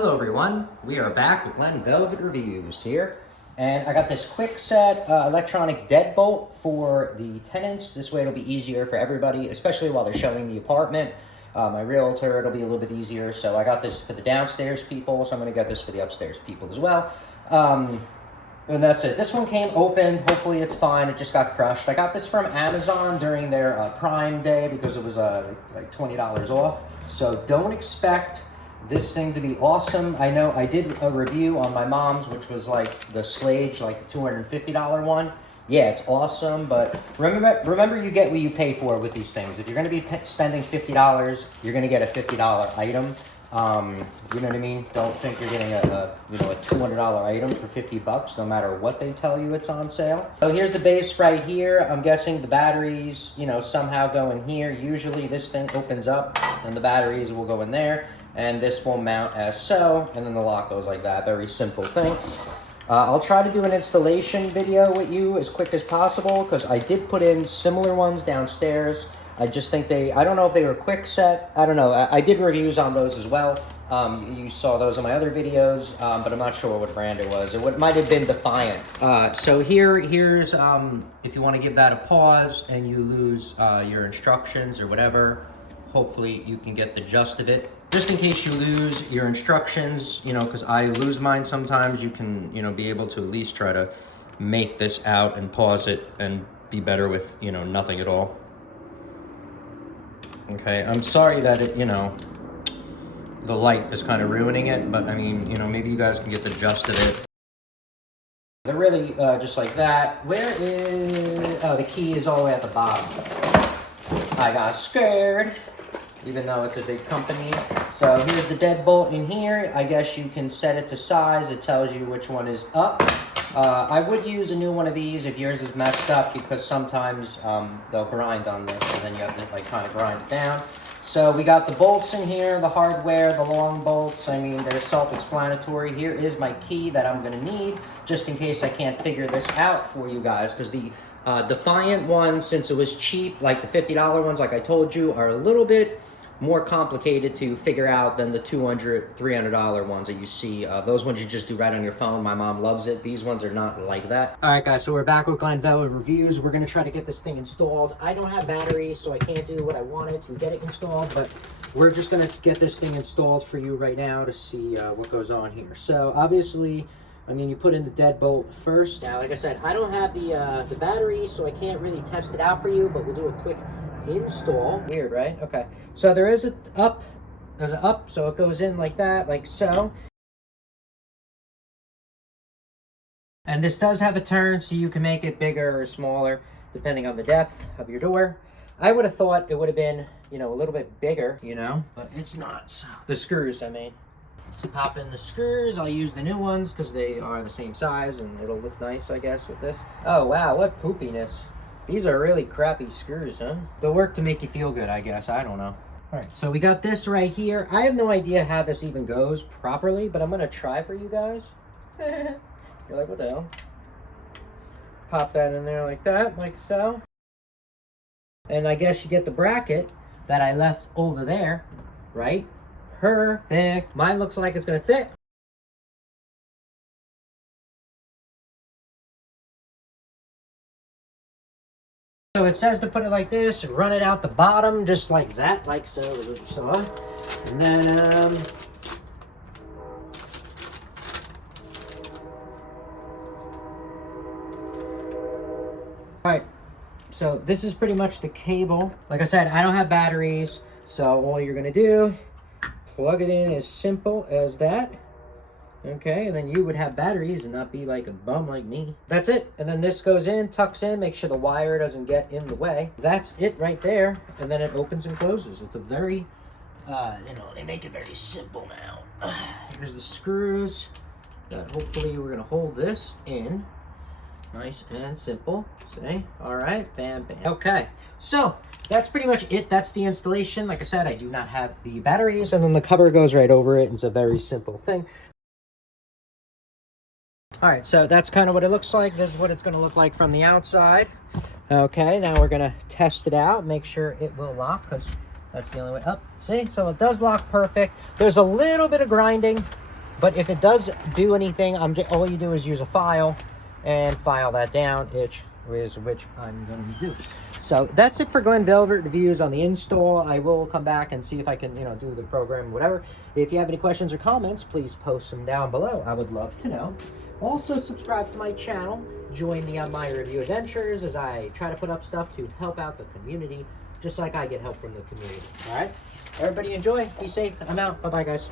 Hello everyone, we are back with Len Velvet Reviews here. And I got this Kwikset electronic deadbolt for the tenants. This way it'll be easier for everybody, especially while they're showing the apartment. My realtor, it'll be a little bit easier. So I got this for the downstairs people, so I'm gonna get this for the upstairs people as well. And that's it. This one came opened. Hopefully it's fine. It just got crushed. I got this from Amazon during their Prime Day because it was like $20 off. So don't expect this thing to be awesome. I know I did a review on my mom's, which was like the Slage, like the $250 one. Yeah, it's awesome, but remember you get what you pay for with these things. If you're going to be spending $50, you're going to get a $50 item. You know what I mean? Don't think you're getting a $200 item for 50 bucks, no matter what they tell you it's on sale. So here's the base right here. I'm guessing the batteries, somehow go in here. Usually this thing opens up and the batteries will go in there. And this will mount as so, and then the lock goes like that. Very simple thing. I'll try to do an installation video with you as quick as possible because I did put in similar ones downstairs. I just think I don't know if they were Kwikset. I don't know. I did reviews on those as well. You saw those in my other videos, but I'm not sure what brand it was. It might have been Defiant. So here's if you want to give that a pause and you lose your instructions or whatever, hopefully you can get the gist of it. Just in case you lose your instructions, because I lose mine sometimes, you can, be able to at least try to make this out and pause it and be better with, nothing at all. Okay, I'm sorry that it, the light is kind of ruining it, but I mean, maybe you guys can get the gist of it. They're really just like that. Where is, oh, the key is all the way at the bottom. I got scared, even though it's a big company. So here's the deadbolt in here. I guess you can set it to size. It tells you which one is up. I would use a new one of these if yours is messed up because sometimes they'll grind on this and then you have to kind of grind it down. So we got the bolts in here, the hardware, the long bolts. I mean, they're self-explanatory. Here is my key that I'm gonna need just in case I can't figure this out for you guys because the Defiant one, since it was cheap, like the $50 ones, like I told you, are a little bit more complicated to figure out than the $200, $300 ones that you see. Those ones you just do right on your phone. My mom loves it. These ones are not like that. All right, guys, so we're back with Glenn Velvet Reviews. We're gonna try to get this thing installed. I don't have batteries, so I can't do what I wanted to get it installed, but we're just gonna get this thing installed for you right now to see what goes on here. So obviously, I mean, you put in the deadbolt first. Now, like I said, I don't have the battery, so I can't really test it out for you, but we'll do a quick install. Weird, right? Okay. So there is there's an up, so it goes in like that, like so. And this does have a turn, so you can make it bigger or smaller, depending on the depth of your door. I would have thought it would have been, a little bit bigger, but it's not. So the screws, I mean. So pop in the screws. I'll use the new ones because they are the same size and it'll look nice, I guess, with this. Oh, wow, what poopiness. These are really crappy screws, huh? They'll work to make you feel good, I guess. I don't know. All right, so we got this right here. I have no idea how this even goes properly, but I'm going to try for you guys. You're like, what the hell? Pop that in there like that, like so. And I guess you get the bracket that I left over there, right? Perfect. Mine looks like it's going to fit. So it says to put it like this and run it out the bottom, just like that, like so, and then, all right, so this is pretty much the cable. Like I said, I don't have batteries, so all you're gonna do, plug it in as simple as that. Okay, and then you would have batteries and not be like a bum like me. That's it. And then this goes in, tucks in, make sure the wire doesn't get in the way. That's it right there. And then it opens and closes. It's a very, they make it very simple now. Here's the screws that hopefully we're gonna hold this in. Nice and simple. See? All right, bam, bam. Okay, so that's pretty much it. That's the installation. Like I said, I do not have the batteries, and then the cover goes right over it. It's a very simple thing. All right, so that's kind of what it looks like. This is what it's going to look like from the outside. Okay, now we're going to test it out, make sure it will lock, because that's the only way up. See, so it does lock perfect. There's a little bit of grinding But if it does do anything, all you do is use a file and file that down, which I'm going to do. So that's it for Glen Velvet reviews on the install. I will come back and see if I can, do the program or whatever. If you have any questions or comments, please post them down below. I would love to know. Also, subscribe to my channel. Join me on my review adventures as I try to put up stuff to help out the community, just like I get help from the community. All right? Everybody enjoy. Be safe. I'm out. Bye-bye, guys.